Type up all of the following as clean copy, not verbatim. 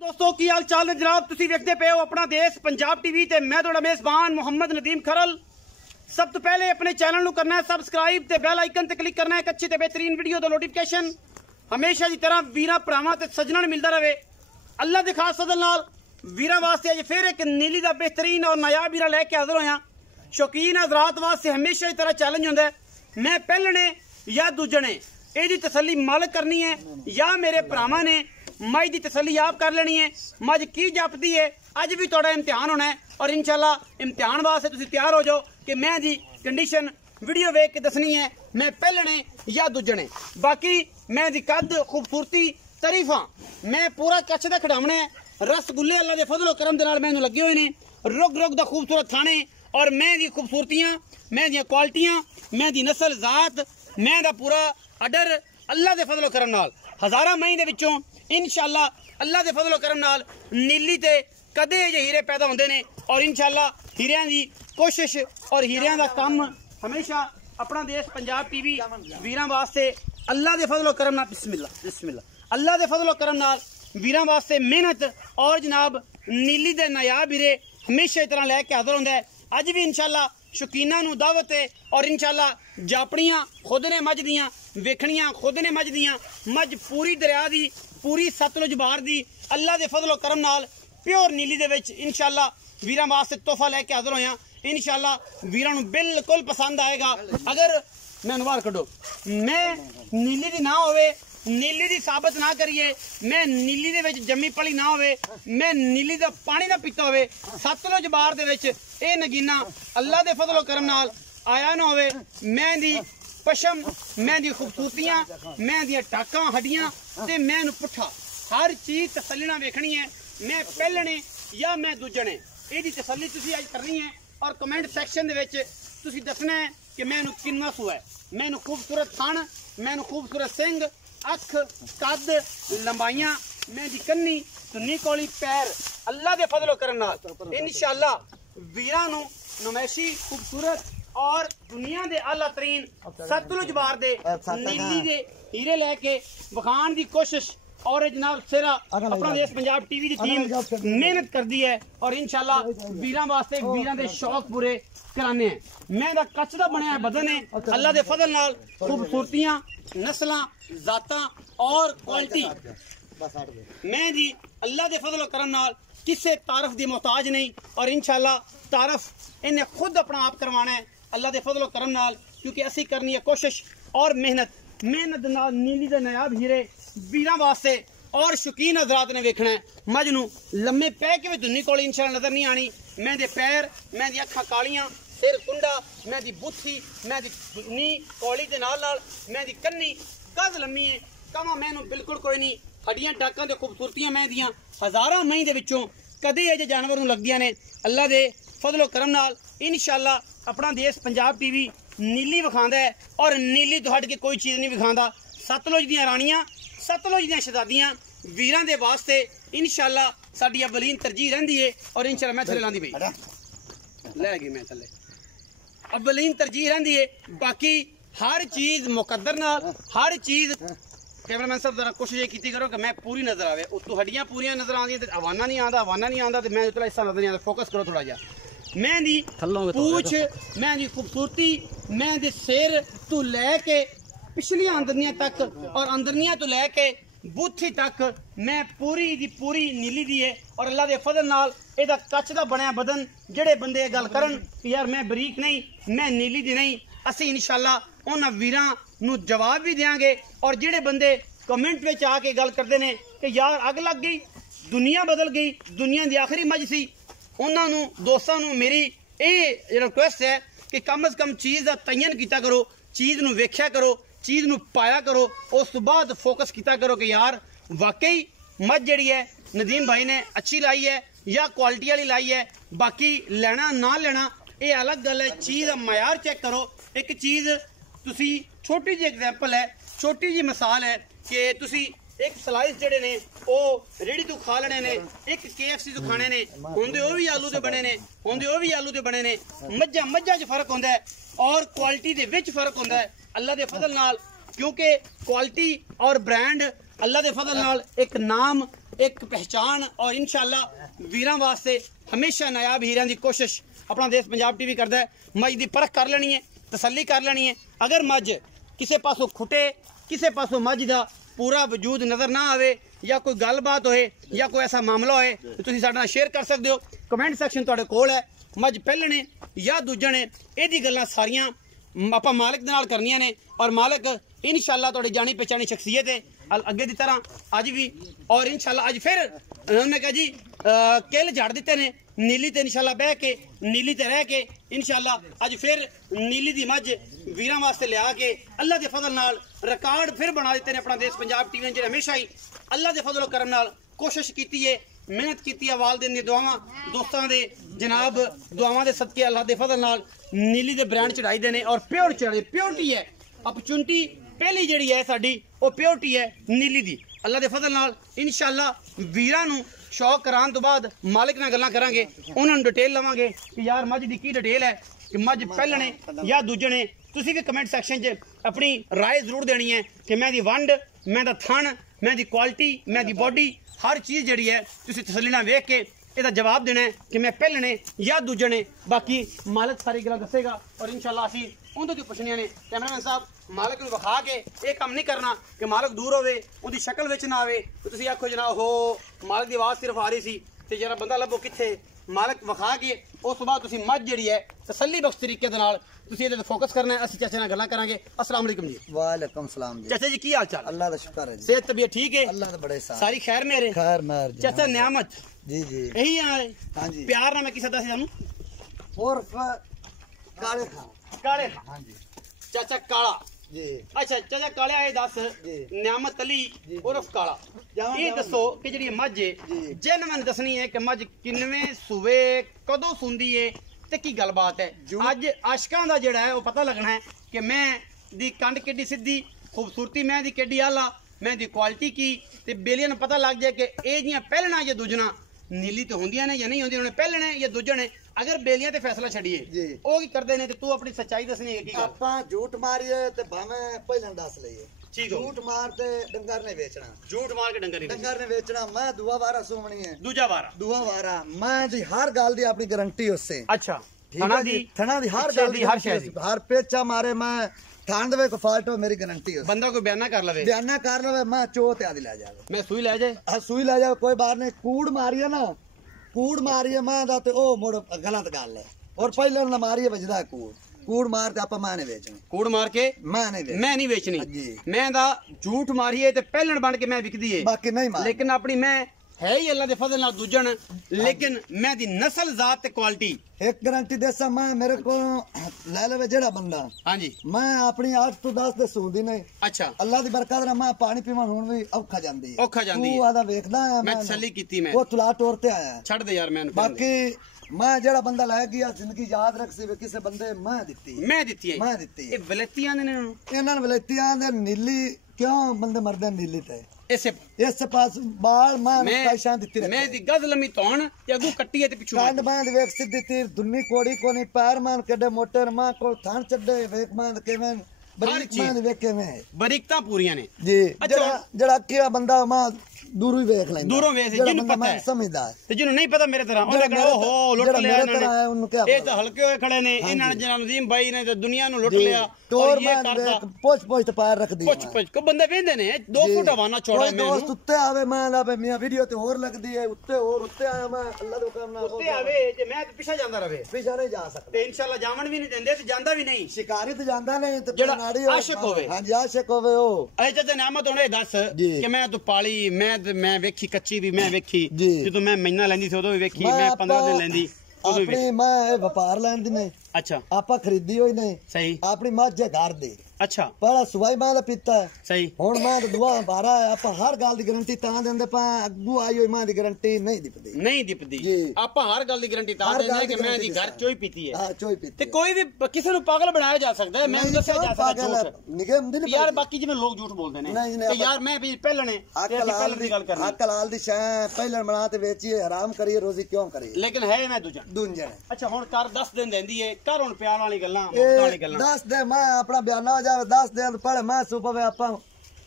दोस्तों की हाल चाल है जनाब, तुसी वेखदे पे हो अपना देश पंजाब टीवी ते मैं तुहाडा मेजबान मोहम्मद नदीम खरल। सब तो पहले अपने चैनल नू करना है सबसक्राइब ते बेल आइकन ते क्लिक करना है। एक अच्छी ते बेहतरीन वीडियो दा नोटिफिकेशन हमेशा की तरह वीरां भरावां ते सज्जणां नूं मिलदा रहे। अल्लाह दे खास फजल नाल वीरां वास्ते अज फिर एक नीली दा बेहतरीन और नायाब हीरा लैके हाजिर होया। शौकीन हज़रात वास्ते हमेशा की तरह चैलेंज हुंदा है, मैं पहलने या दूजने एदी तसल्ली मालक करनी है या मेरे भरावां ने मज की तसल्ली आप कर लेनी है। मज की जापती है, अज भी थोड़ा इम्तिहान होना है और इंशाल्लाह इम्तिहान वास्ते तुसीं तैयार हो जाओ कि मैं दी कंडीशन वीडियो वेख के दसनी है, मैं पहलने या दूजने। बाकी मैं दी कद खूबसूरती तरीफा मैं पूरा कच्छ दा खिडावना है। रसगुल्ले अल्लाह दे फजलो करम दे नाल मैनूं लगे हुए ने, रुग रुग दा खूबसूरत खाने और मैं दी खूबसूरतियां, मैं दी क्वालिटियां, मैं दी नस्ल जात, मैं दा पूरा अडर अल्लाह दे फजलो करम नाल हज़ारां मई दे विचों इंशाल्लाह अल्लाह दे फजलो करम नाल नीली ते कदे जे हीरे पैदा होंदे ने और इंशाल्लाह हीरियां दी कोशिश और हीरियां दा काम हमेशा अपना देश पंजाब टीवी वीरां वास्ते अल्लाह दे फजलो करम नाल बिस्मिल्लाह बिस्मिल्लाह अल्लाह दे फजलो करम नाल वीरां वास्ते मेहनत और जनाब नीली दे नायाब हीरे हमेशा इस तरह लैके हाजिर होंदा है। अज भी इंशाल्लाह शौकीना नूं दावत है और इंशाल्लाह जापड़ियां खुद ने मज दियां वेखनियां खुद ने मज दियां। मज पूरी दरिया दी पूरी सतलुज बार दी अल्लाह दे फजलो करम नाल प्योर नीली दे विच इंशाल्लाह वीरां वास्ते तोहफा लैके हाजिर होया। इंशाल्लाह वीरां नूं बिल्कुल पसंद आएगा। अगर मैं बाहर कड्डो मैं नीली दी ना होवे, नीली दी साबित ना करिए, मैं नीली दे विच जम्मी पली ना होवे, मैं नीली दा पानी ना पीता होवे, सतलुज बार दे विच ए नगीना अल्लाह दे फजलो करम नाल आया ना होवे, मैं दी पशम, मैं दी खूबसूरतियां, मैं दी टाकां हड्डियां ते मैं पुट्ठा हर चीज तसल्ली नाल वेखनी है। मैं पहलने या मैं दूजने एदी तसल्ली तुसीं अज करनी है और कमेंट सैक्शन दे विच तुसीं दसना है कि मैनू किन्ना सूआ है, मैनू खूबसूरत थन, मैनू खूबसूरत सिंग, अख, कद, लंबाइयां, मैं दी कन्नी सुन्नी कोली पैर अल्लाह दे फजलो करम नाल इंशाल्लाह वीरां नूं नमैशी खूबसूरत और दुनिया दे आला तरीन सतलुज बार दे नीली दे हीरे लैके विखाण दी कोशिश और जनाब सिरा अपना देश पंजाब टीवी दी टीम मेहनत करदी है और इंशाल्लाह वीरां वास्ते वीरां दे शौक पूरे कराने हैं। मैं दा कच्छ दा बनया बदन है अल्लाह दे फजल नाल खूबसूरतियां नस्लां जातां और क्वालिटी मैं जी अल्लाह दे फजल करम नाल किसे तारफ दी मोहताज नहीं और इंशाल्लाह तारफ इन्हें खुद अपना आप करवाना है अल्लाह दे फजल करम नाल, क्योंकि असी करनी है कोशिश और मेहनत नाल नीली दे नायाब हीरे वीरां वास्ते और शौकीन हज़रात ने वेखना है। मज नूं लम्मे पै के भी धुन्नी कोली इंशाल्लाह नजर नहीं आनी। मैं दे पैर, मैं दी अखां कालियां, सिर कुंडा, मैं दी बुत्थी, मैं दी धुन्नी कोली दे नाल नाल मैं दी कन्नी कद लम्मी है, कमा मैनू बिल्कुल कोई नहीं, हड्डियां टाकां ते खूबसूरतियां मैं दियां हज़ारां मई दे विचों कदे अजे जानवर नूं लगदियां ने। अल्लाह दे फजलो करम नाल इंशाल्लाह अपना देश पंजाब टीवी नीली विखांदा है और नीली तो हट के कोई चीज़ नहीं विखांदा। सतलुज दियां रानियां, सतलुज दियां शहजादियां वीरां दे वास्ते इंशाल्लाह साडी अवलीन तरजीह रहिंदी है और इंशाल्लाह मैं थले लांदी पई लै गई मैं थले अवलीन तरजीह रहिंदी है। बाकी हर चीज़ मुकद्दर नाल हर चीज़ कैमरामैन साहब जरा कोशिश ये की करो कि मैं पूरी नजर आवे, उत्तों हड्डियां पूरियां नजर आंदियां ते हवाना नहीं आंदा ते मैं उतला हिस्सा नजर नहीं आंदा। फोकस करो थोड़ा जा, मैं दी पूछ, मैं दी खूबसूरती, मैं दे सिर तो लैके पिछलियां अंदरनियां तक और अंदरनियां तो लैके बूथी तक मैं पूरी दी पूरी नीली दी है और अल्लाह दे फजल नाल एदा कच्छ दा बनया बदन जेड़े बंदे गल करन कि यार मैं बरीक नहीं, मैं नीली दी नहीं, असी इंशाल्लाह उन्हां वीरां नूं जवाब भी देंगे। और जेड़े बंदे कमेंट में आके गल करते हैं कि यार अग लग गई, दुनिया बदल गई, दुनिया की आखिरी मज सी, उन्होंने दोस्तों नूं मेरी ये रिक्वेस्ट है कि कम अज कम चीज़ का तयन किया करो, चीज़ नूं वेख्या करो, चीज़ नूं पाया करो, उस तो बाद फोकस किया करो कि यार वाकई मज जी है नदीम भाई ने अच्छी लाई है या क्वालिटी वाली लाई है। बाकी लेना ना लेना ये अलग गल है, चीज़ का मयार चेक करो। एक चीज़ तुसी छोटी जी एग्जाम्पल है, छोटी जी मिसाल है कि तुसी एक स्लाइस जेडे ने वो रेडी तो खा लेने ने, एक KFC तो खाने ने, होंदे वो भी आलू दे बने ने, होंदे वो भी आलू दे बने ने। मज्झां च फर्क होंदा है और क्वालिटी दे विच फर्क होंदा है अल्लाह दे फजल नाल, क्योंकि क्वालिटी और ब्रांड अल्लाह दे फजल नाल एक नाम एक पहचान और इंशाअल्लाह वीरां वास्ते हमेशा नायाब हीरां की कोशिश अपना देश पंजाब टीवी करता है। मझ की परख कर लेनी है, तसल्ली कर लेनी है। अगर मझ किसी पासों खुटे, किसी पासों मझ का पूरा वजूद नज़र ना आए या कोई गलबात होए या कोई ऐसा मामला होए तो तुसीं साडे नाल शेयर कर सकते हो। कमेंट सैक्शन तुहाडे कोल है। मझ पहले ने या दूजे ने इहदी गल्लां सारियां आपां मालिक दे नाल करनियां ने और मालिक इंशाअल्लाह तुहाडी जानी पहचानी शख्सियत है अगे की तरह अज भी। और इंशाअल्लाह अज फिर उन्होंने कहा जी किल झाड़ दिते ने नीली ते इंशाअल्लाह बह के नीली ते रह के इंशाअल्लाह अज फिर नीली दी मझ वीरां वास्ते लिया के अल्लाह के फजल नाल रिकॉर्ड फिर बना दिते ने। अपना देश पंजाब टीवी ने हमेशा ही अल्लाह के फजल करम नाल कोशिश की है, मेहनत की है। वालदैन दी दुआवां दोस्तां दे जनाब दुआवां दे सदके अल्लाह के फजल नाल नीली दे ब्रांड चढ़ाई देने और प्योर चढ़े प्योरिटी है। अपॉर्चुनिटी पहली जिहड़ी है साडी वो प्योरिटी है नीली दी। अल्लाह के फजल नाल इंशाअल्लाह वीरां नूं शौक कराने तो बाद मालिक नाल गल्लां करांगे, उन्होंने डिटेल लवांगे कि यार मझ दी की डिटेल है कि मझ पहले ने या दूजे ने। तुसीं भी कमेंट सैक्शन च अपनी राय जरूर देनी है कि मैं दी वंड, मैं दा थन, मैं दी क्वालिटी, मैं दी बॉडी हर चीज़ जिहड़ी है तुसीं तसल्ली नाल वेख के इसका जवाब देना है कि मैं पहले ने या दूजे ने। बाकी मालिक सारी गल्लां दसेगा और इंशाअल्लाह असीं उन्होंने तो पुछनियां ने। कैमरामैन साहब मालिक नूं विखा के ये काम नहीं करना कि मालिक दूर होवे उहदी शक्ल विच ना आवे तो तुसीं आखो जनाब हो मालिक दी आवाज़ सिर्फ आ रही सी ते जरा बंदा लभो कित्थे। मालिक विखा के उस तो बाद तुसीं मझ जिहड़ी है तसल्ली बख्श तरीके दे नाल तुसीं इहदे ते फोकस करना है। असीं चाचे नाल गल्लां करांगे। अस्सलाम वालेकुम जी। वालेकुम सलाम जी। चाचा जी की हाल चाल? अल्लाह दा शुक्र है जी। सेहत तबीयत ठीक है? अल्लाह दा बड़े सारी खैर मेरे खैर मेहर जी। चाचा नियामत जी जी यही है? हां जी। प्यार नाल मैं की सदा सी सानू उर्फ काले खां। काले हां जी। चाचा काला जी। अच्छा चाचा काले आए दस नियामत अली उर्फ काला ये दसो कि जी मझ जिन मैंने दसनी है कि मझ किनवें सूबे कदों सुंदी है ते की गलबात है। अज आशकां दा जेड़ा है वो पता लगना है कि मैं दी कंड किड्डी सीधी, खूबसूरती मैं दी किड्डी आला, मैं दी क्वालिटी की ते बेलियां नूं पता लग जाए कि ये जियां पहलना या दूजना नीली तो होंदियां ने या नहीं होंदियां, उन्हें पहलने या दूजे ने। अगर बेलियां ते फैसला छड़िए ओ की करदे ने ते तू अपनी सच्चाई दसनी है की गल? आपां झूठ मारिए ते भावें पहलन दस लईए। ठीक झूठ मार ते डंगर ने बेचना, झूठ मार के डंगर ने बेचना। मैं दुआ वारा सुमनी है, दूजा वारा दुआ वारा मैं दी हर गल दी अपनी गारंटी उससे। अच्छा थाना दी हर गल दी हर पेचा मारे मैं थान दे को फाल्ट हो मेरी गारंटी है। बंदा कोई बयाना कर लवे मैं चो ते आदि ले जावे, मैं सुई ले जाए सुई ले जावे कोई बात नहीं। कूड़ मारिए ना, कूड़ मारिए मैं दा ते ओ मुड़ गलत गल है। और पहले ना मारिए बजदा है कूड़ मार के आप मैं नहीं बेचनी, कूड़ मार के मैं नहीं बेचनी। मैं दा झूठ मारिए ते पहलन बन के मैं विकदी है, बाकी नहीं मार। लेकिन अपनी मैं है ही अल्लाह दे फजल नाल दूजन, लेकिन मैं दी नस्ल जात ते क्वालिटी एक गारंटी देसा। मैं मेरे को ले लेवे जेड़ा बंदा। हां जी मैं अपनी 8 तो 10 दे सूदी नहीं। अच्छा अल्लाह दी बरकत ना मैं पानी पीवन हुन भी औखा जांदी है। तू आदा वेखदा है मैं तसल्ली कीती मैं वो तुला टोरते आया छड़ दे यार। मैं बाकी मैं जेड़ा बंदा ले गया जिंदगी याद रख सी किसे बंदे मैं दित्ती ए वलेतियां ने इन्हां ने वलेतियां दे नीली क्यों बंदे मरदे नीली ते इस पास बाल मैं पैसा दित्ती मैं दी गज लमी तौण ते अगू कट्टी ते पिछू कांड बांध वेख सिद्धी तीर दुन्नी कोड़ी कोनी पैर मान केडे मोटे मां को थान चड्डे वेख मान केवें बरीक मान वेख केवें बरीकता पूरियां ने जी। जेड़ा किया बंदा मां दूरों ही वेख लेंदा, दूरों वेख जिन्नु पता है समझदार ते जिन्नु नहीं पता मेरे तरह ओने कहा ओहो लुट लिया इन्होंने, ये तो हल्के होए खड़े ने इन्हां जनाब नदीम भाई ने तो दुनिया नु लुट लिया और ये करता पोछ ते पैर रख दी पोछ को बंदे वेंदे ने 2 फुट हवाना छोड़ा मैं दोस्त उत्ते आवे मैं ला पे मियां वीडियो ते और लगदी है उत्ते और उत्ते आया मैं अल्लाह दे हुक्म नाल उत्ते आवे जे मैं तो पीछे जांदा रहे पीछे नहीं जा सकता ते इंशाल्लाह जावन भी नहीं देंदे ते जांदा भी नहीं शिकारी ते जांदा नहीं ते नाड़ी आशिक होवे। हां जी आशिक होवे ओ ए चाचा नियामत होने दस कि मैं तो पाली मैं वेखी कच्ची भी मैं वेखी ਜਦੋਂ मैं महीना ਲੈਂਦੀ ਸੀ ਉਦੋਂ ਵੀ ਵੇਖੀ मैं 15 दिन ਲੈਂਦੀ अपनी मैं व्यापार लैन दी नहीं। अच्छा आपा खरीदी हुई नहीं सही अपनी मझ घर दी। अच्छा पहला सुवाई मां दा पीता है सही हुन मैं तो दुआ बारा है आपा हर गल दी गारंटी तां देंदे पा अग्गू आई होई मां दी गारंटी नहीं दिपदी जी। आपा हर गल दी गारंटी तां देंदे कि मैं दी घर चोई पीती है। हां चोई पीती ते कोई भी किसी नु पागल बनाया जा सकदा है मैं दसया जा सकदा निगे हुंदी नहीं यार बाकी जिवें लोग झूठ बोलदे ने ते यार मैं भी पहलने ते असी पहलने दी गल करनी हक हलाल दी शै पहलन बना ते बेचिए हराम करिए रोजी क्यों करिए लेकिन है मैं दूंजन। अच्छा हुन कर 10 दिन देंदी है कर हुन प्यार वाली गल्लां 10 दे मैं अपना बयाना हो जावे 10 दिन पढ़ मैं सुपवे आपा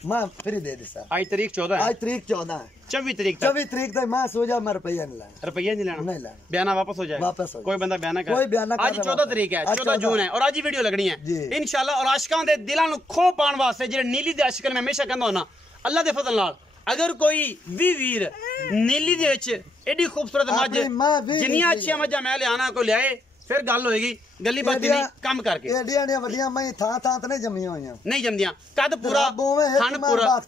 मैं फिर दे दी सर। आज तारीख 14 है। आज तारीख 14 है। 24 तारीख तक 24 तारीख तक मैं सो जा, मैं रुपया नहीं लाना। रुपया नहीं लेना? बयाना वापस हो जाएगा। वापस हो कोई बंदा बयाना कर, कोई बयाना आज 14 तारीख है, 14 जून है और आज ही वीडियो लगनी है इंशाल्लाह। और आशिकां दे दिलां नूं खो पाउण वास्ते जेडे नीली दे आशिक ने हमेशा कहंदा होना अल्लाह दे फजल नाल अगर कोई भी वीर नीली दे विच एडी खूबसूरत मझ जिन्नियां अच्छियां मझां मैं लियाना कोई लियाए फिर गल होएगी। गली बाती नहीं काम करके एडियां एडियां वड्डियां मैं थां ते नहीं जम्मियां होईयां, नहीं जमदियां। कद पूरा खान पूरा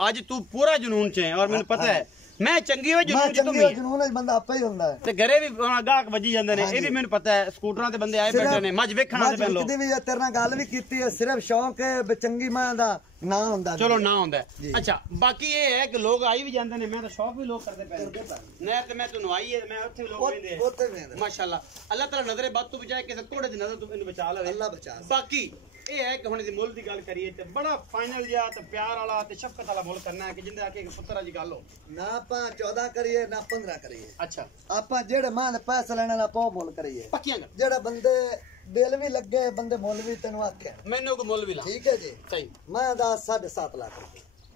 आज तू पूरा जुनून च है और मैंने पता है मैं चंगी हो जुनून च, तुम ही जुनून च बंदा आपे ही हुंदा है ते घरे भी गाहक वजी जांदे ने। ये भी मैंने पता है स्कूटरां ते बंदे आए बैठे ने मझ वेखण वाले पहलो कदी भी तेरे नाल गल भी कीती है, सिर्फ शौक है चंगी मां दा ना हुंदा। चलो ना हुंदा अच्छा। बाकी ये है कि लोग आई भी जांदे ने, मैं तो शौक भी लोग करदे पे ना ते मैं तन्नू आई है मैं ओथे लोग वेंदे माशाल्लाह। अल्लाह ताला नजरे बद तो बचाए किसे थोड़े दी नजर तू इनु बचा ले, अल्लाह बचा। बाकी ये है कि हुण दी मुल दी गल करिए ते बड़ा फाइनल जिहा ते प्यार वाला ते शफकत वाला मुल करना है कि जिंदे आके पुत्रा दी गल हो ना। आपा 14 करिए ना 15 करिए। अच्छा आपा जेड़े मां दे पैसे लेने वाला पो मुल करिए पक्कियां गल। जेड़ा बंदे दिल भी लगे बंदे मुल भी तेनु आखे मैनू को मुल भी ला, ठीक है जी सही। मैं दा 7.5 लाख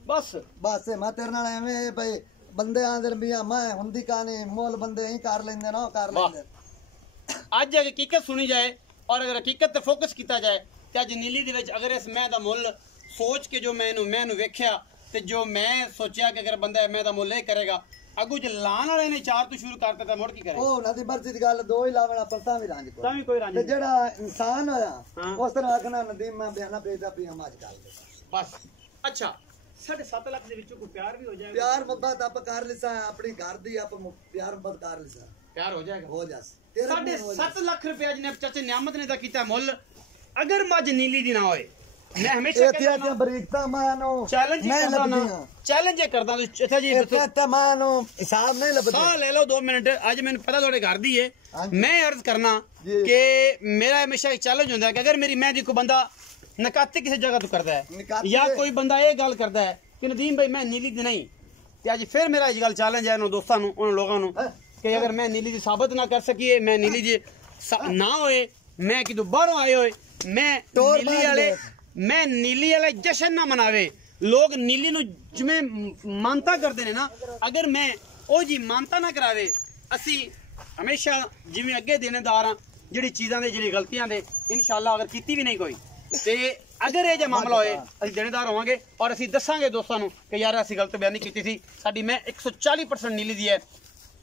बस बस मैं तेरे नाल एवें भाई बंदे आंदे मियां मैं हुंदी कानी मुल बंदे ही कर लेंदे ना कर लेंदे। आज हकीकत सुनी जाए और अगर हकीकत ते फोकस किया जाए ते अज नीली दे विच अगर इस मैं दा मुल सोच के जो मैनू वेख्या ते जो मैं सोचा कि अगर बंदा मैं दा मुल करेगा अगू ज लाण वाले ने 4 तो शुरू करता ते मुड़ की करे ओ ना दी मर्जी दी गल 2 ही लावना पड़ता भी रांझ को तां भी कोई रांझ ते जेड़ा इंसान होया उस तरह आखना नदीम मैं बयाना भेजदा पी हम आज कर बस। अच्छा 7.5 लाख दे विचों कोई प्यार भी हो जाएगा, प्यार मोहब्बत आप कर लिसा अपनी घर दी आप प्यार मोहब्बत कर लिसा प्यार हो जाएगा हो जास। 7.5 लाख रुपया जिन्हें चाचे नियामत ने दा कीता मुल अगर मज नीली दी ना होए मैं हमेशा कहता हूं बरीकता मानो चैलेंज करदा ना चैलेंज करदा अच्छा जी इतना मानो हिसाब नहीं लबदा। साह ले लो 2 मिनट आज मैंने पता थोड़े घर दी है मैं अर्ज करना कि मेरा हमेशा एक चैलेंज होता है कि अगर मेरी मैं जी को बंदा नकाते किसी जगह तो करता है या कोई बंदा ये गल करता है कि नदीम भाई मैं नीली दी नहीं ते आज फिर मेरा इस गल चैलेंज है उन दोस्तों उन लोगों कि अगर मैं नीली दी साबित ना कर सकिए मैं नीली दी ना होए मैं कि बाहरों आए होए मैं नीली वाले जश्न ना मनावे लोग नीली नू जिवें मानता करते ने ना अगर मैं ओ जी मानता ना करावे असी हमेशा जिवें अगे देनेदार हाँ जिहड़ी चीज़ां दे जिहड़ी गलतियां दे इंशाअल्लाह अगर कीती भी नहीं कोई ते अगर ये जो मामला होए असीं देनेदार होवांगे और असीं दसांगे दोस्तां नूं कि यार असीं गलत बयानी कीती सी साडी मैं 140% नीली दी है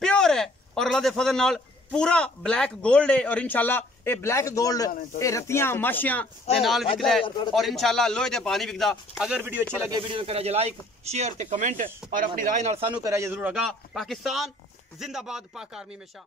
प्योर है और अल्लाह दे फजल नाल पूरा ब्लैक गोल्ड है और इंशाल्लाह ये ब्लैक गोल्ड ये रतियां माशियां दे नाल विकदा है और इंशाल्लाह लोहे दे पानी विकदा। अगर वीडियो अच्छी लगे वीडियो करा जे लाइक शेयर ते कमेंट और अपनी राय नाल सानू करा जे जरूर आगा। पाकिस्तान जिंदाबाद, पाक आर्मी हमेशा।